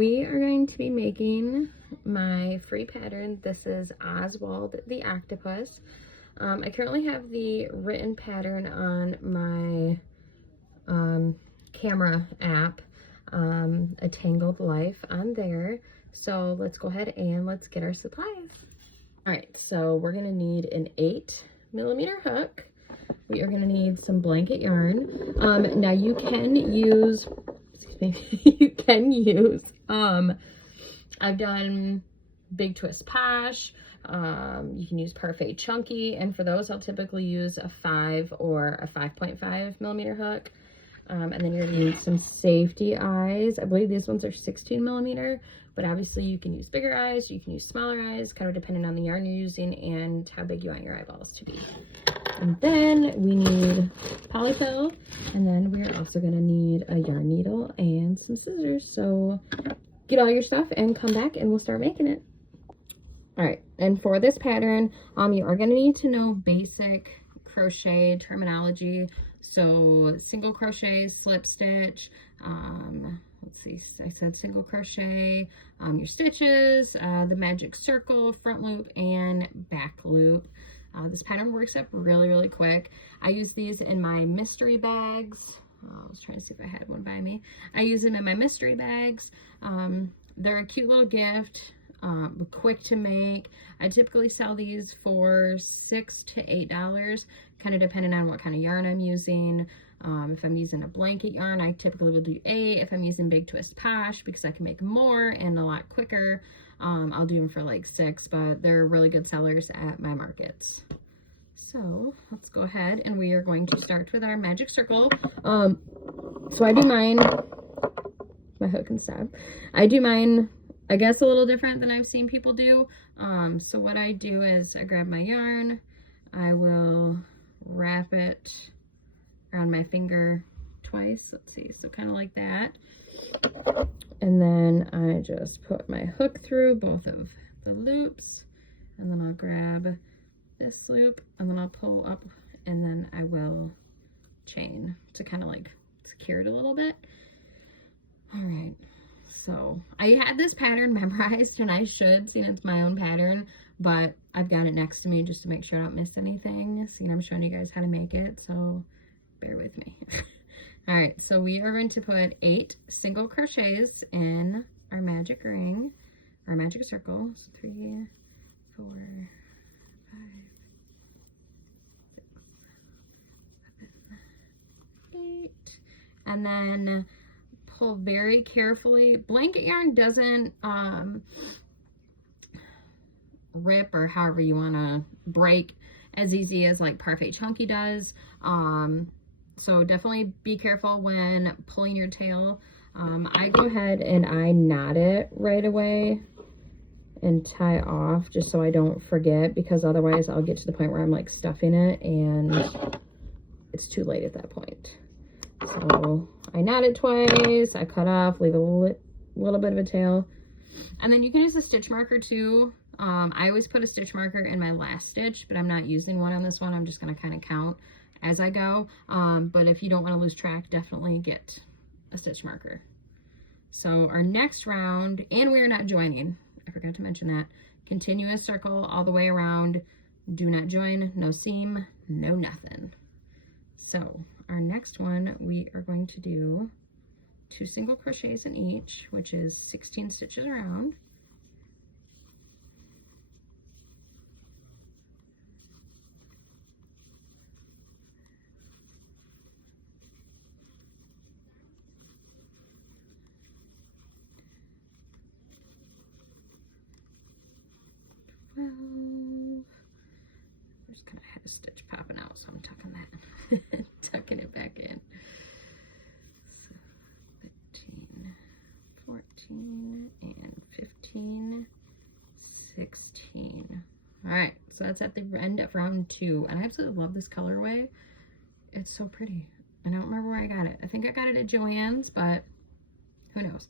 we are going to be making my free pattern. This is Oswald the Octopus. I currently have the written pattern on my camera app, A Tangled Life on there. So let's go ahead and let's get our supplies. All right, so we're gonna need an 8mm hook. We are gonna need some blanket yarn. Now you can use, you can use, I've done Big Twist Posh, you can use Parfait Chunky, and for those I'll typically use a 5 or a 5.5mm hook. And then you're gonna need some safety eyes. I believe these ones are 16mm, but obviously you can use bigger eyes, you can use smaller eyes, kind of depending on the yarn you're using and how big you want your eyeballs to be. And then we need Polyfill, and then we're also gonna need a yarn needle and some scissors. So get all your stuff and come back and we'll start making it. All right, and for this pattern, you are gonna need to know basic crochet terminology. So single crochet, slip stitch, let's see, I said single crochet, your stitches, the magic circle, front loop, and back loop. This pattern works up really quick. I use these in my mystery bags. I was trying to see if I had one by me. I use them in my mystery bags. They're a cute little gift, quick to make. I typically sell these for $6 to $8, kind of depending on what kind of yarn I'm using. If I'm using a blanket yarn, I typically will do 8. If I'm using Big Twist Posh, because I can make more and a lot quicker, I'll do them for like 6, but they're really good sellers at my markets. So let's go ahead and we are going to start with our magic circle. So I do mine, my hook and stab. I do mine, I guess, a little different than I've seen people do. So what I do is I grab my yarn, I will wrap it around my finger twice. Let's see, so kind of like that. And then I just put my hook through both of the loops, and then I'll grab this loop, and then I'll pull up, and then I will chain to kind of like secure it a little bit. All right, so I had this pattern memorized, and I should, seeing it's my own pattern, but I've got it next to me just to make sure I don't miss anything. Seeing I'm showing you guys how to make it, so bear with me. All right, so we are going to put 8 single crochets in our magic ring, our magic circle. So 3, 4, 5, 6, 7, 8, and then pull very carefully. Blanket yarn doesn't rip, or however you want to break, as easy as like Parfait Chunky does. So definitely be careful when pulling your tail. I go ahead and I knot it right away and tie off just so I don't forget, because otherwise I'll get to the point where I'm like stuffing it and it's too late at that point. So I knot it twice, I cut off, leave a little bit of a tail. And then you can use a stitch marker too. I always put a stitch marker in my last stitch, but I'm not using one on this one. I'm just going to kind of count as I go. But if you don't want to lose track, definitely get a stitch marker. So our next round, and we are not joining, I forgot to mention that, continuous circle all the way around, do not join, no seam, no nothing. So our next one, we are going to do 2 single crochets in each, which is 16 stitches around. Just kind of had a stitch popping out, so I'm tucking that, tucking it back in. So 13, 14, and 15, 16. All right, so that's at the end of round 2, and I absolutely love this colorway. It's so pretty, and I don't remember where I got it. I think I got it at Joann's, but who knows.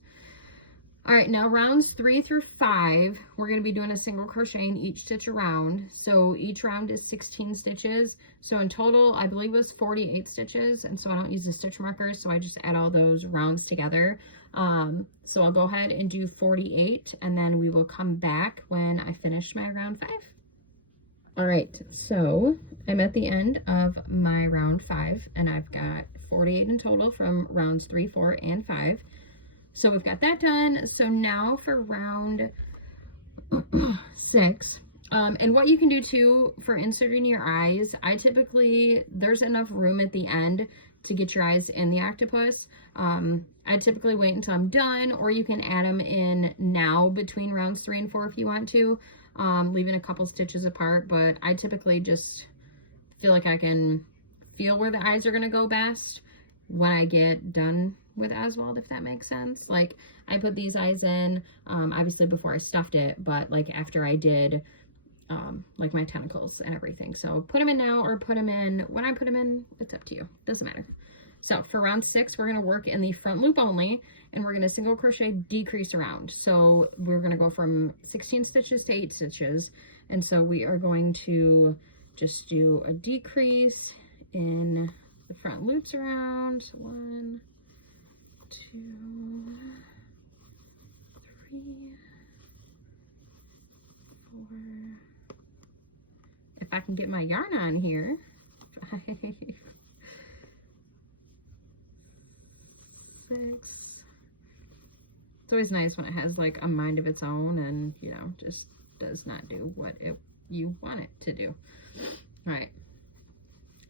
All right, now rounds 3 through 5, we're going to be doing a single crochet in each stitch around. So each round is 16 stitches. So in total, I believe it was 48 stitches. And so I don't use the stitch markers, so I just add all those rounds together. So I'll go ahead and do 48, and then we will come back when I finish my round 5. All right, so I'm at the end of my round 5, and I've got 48 in total from rounds 3, 4, and 5. So we've got that done. So now for round 6, and what you can do too for inserting your eyes, there's enough room at the end to get your eyes in the octopus. I typically wait until I'm done, or you can add them in now between rounds 3 and 4 if you want to, leaving a couple stitches apart, but I typically just feel like I can feel where the eyes are going to go best when I get done with Oswald, if that makes sense. Like, I put these eyes in, obviously before I stuffed it, but like after I did like my tentacles and everything. So put them in now or put them in when I put them in, it's up to you, doesn't matter. So for round 6, we're going to work in the front loop only, and we're going to single crochet decrease around. So we're going to go from 16 stitches to 8 stitches, and so we are going to just do a decrease in the front loops around. So 1, 2, 3, 4. If I can get my yarn on here. 5, 6. It's always nice when it has like a mind of its own and, you know, just does not do what you want it to do. All right.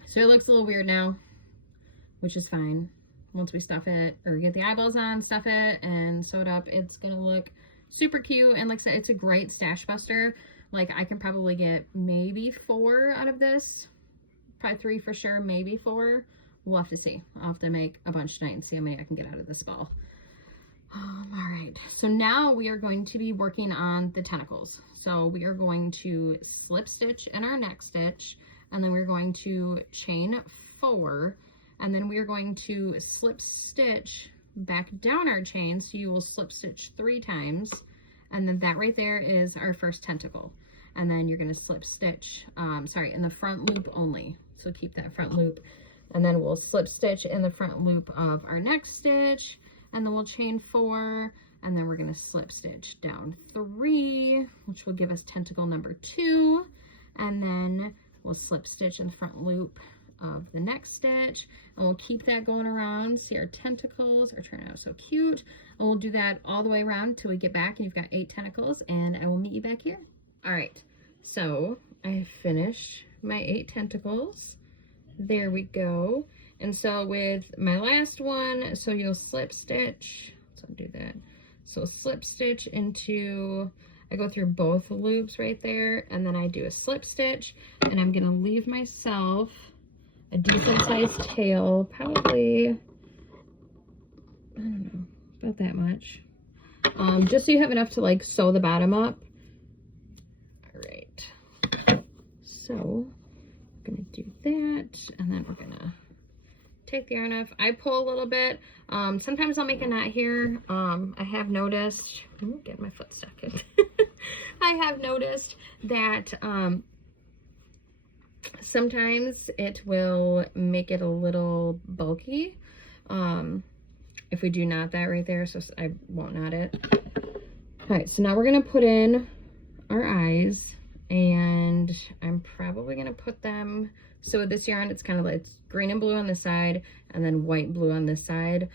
So it looks a little weird now, which is fine. Once we stuff it or get the eyeballs on, stuff it and sew it up, it's going to look super cute. And like I said, it's a great stash buster. Like, I can probably get maybe 4 out of this. Probably 3 for sure, maybe 4. We'll have to see. I'll have to make a bunch tonight and see how many I can get out of this ball. All right, so now we are going to be working on the tentacles. So we are going to slip stitch in our next stitch, and then we're going to chain 4, and then we are going to slip stitch back down our chain. So you will slip stitch 3 times, and then that right there is our first tentacle. And then you're going to slip stitch, in the front loop only. So keep that front loop. And then we'll slip stitch in the front loop of our next stitch, and then we'll chain 4, and then we're going to slip stitch down 3, which will give us tentacle number 2, and then we'll slip stitch in the front loop of the next stitch, and we'll keep that going around. See, our tentacles are turning out so cute, and we'll do that all the way around till we get back and you've got 8 tentacles, and I will meet you back here. All right, so I finished my 8 tentacles. There we go. And so with my last one, so you'll slip stitch, let's undo that. So slip stitch into, I go through both loops right there, and then I do a slip stitch, and I'm gonna leave myself a decent sized tail, probably, I don't know, about that much. Just so you have enough to like sew the bottom up. All right, so I'm gonna do that, and then we're gonna take the yarn off. I pull a little bit. Sometimes I'll make a knot here. I have noticed, get my foot stuck in. I have noticed that sometimes it will make it a little bulky if we do knot that right there, so I won't knot it. All right, so now we're gonna put in our eyes, and I'm probably gonna put them, so with this yarn it's kind of like it's green and blue on this side and then white and blue on this side.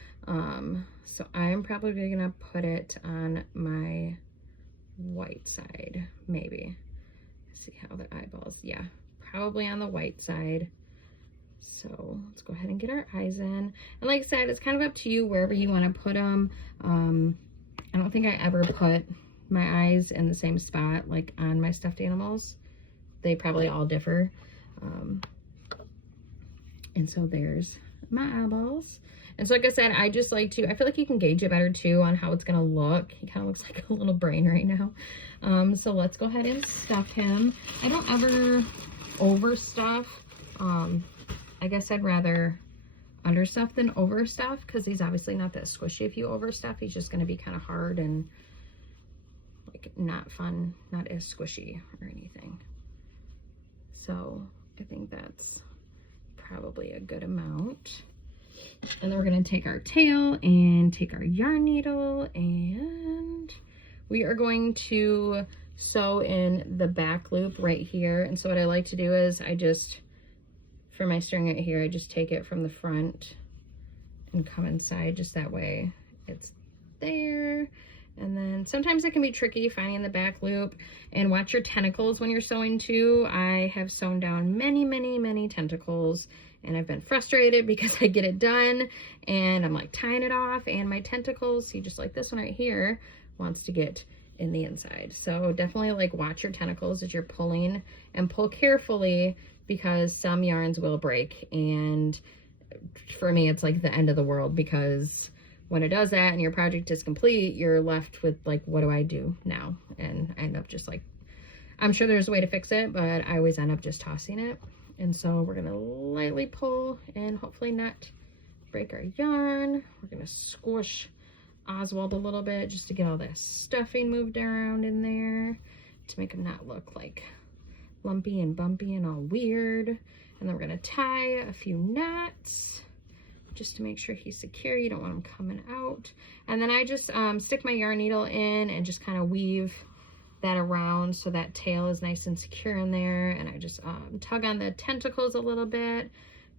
So I'm probably gonna put it on my white side, maybe. Let's see how the eyeballs, yeah, probably on the white side. So let's go ahead and get our eyes in. And like I said, it's kind of up to you wherever you want to put them. I don't think I ever put my eyes in the same spot, like on my stuffed animals. They probably all differ. And so there's my eyeballs. And so like I said, I just like to, I feel like you can gauge it better too on how it's gonna look. He kind of looks like a little brain right now. So let's go ahead and stuff him. I don't ever overstuff. I guess I'd rather understuff than overstuff, because he's obviously not that squishy. If you overstuff, he's just going to be kind of hard and like not fun, not as squishy or anything. So I think that's probably a good amount. And then we're going to take our tail and take our yarn needle, and we are going to sew in the back loop right here. And so what I like to do is I just, for my string right here, I just take it from the front and come inside, just that way it's there. And then sometimes it can be tricky finding the back loop, and watch your tentacles when you're sewing too. I have sewn down many tentacles, and I've been frustrated because I get it done and I'm like tying it off, and my tentacles, see, just like this one right here, wants to get in the inside. So definitely like watch your tentacles as you're pulling, and pull carefully, because some yarns will break. And for me, it's like the end of the world, because when it does that and your project is complete, you're left with like, what do I do now? And I end up just like, I'm sure there's a way to fix it, but I always end up just tossing it. And so we're gonna lightly pull and hopefully not break our yarn. We're gonna squish Oswald a little bit just to get all this stuffing moved around in there, to make him not look like lumpy and bumpy and all weird. And then we're gonna tie a few knots just to make sure he's secure. You don't want him coming out. And then I just stick my yarn needle in and just kind of weave that around so that tail is nice and secure in there. And I just tug on the tentacles a little bit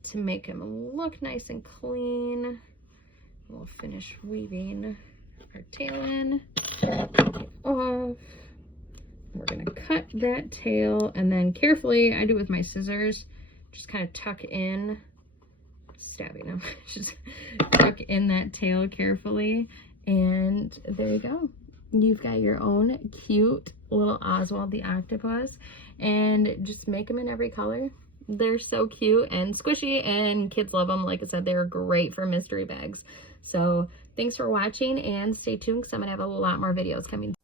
to make him look nice and clean. We'll finish weaving our tail in, off. We're gonna cut that tail, and then carefully, I do it with my scissors, just kind of tuck in, stabbing them, just tuck in that tail carefully, and there you go. You've got your own cute little Oswald the Octopus, and just make them in every color. They're so cute and squishy, and kids love them. Like I said, they're great for mystery bags. So thanks for watching, and stay tuned because I'm gonna have a lot more videos coming soon.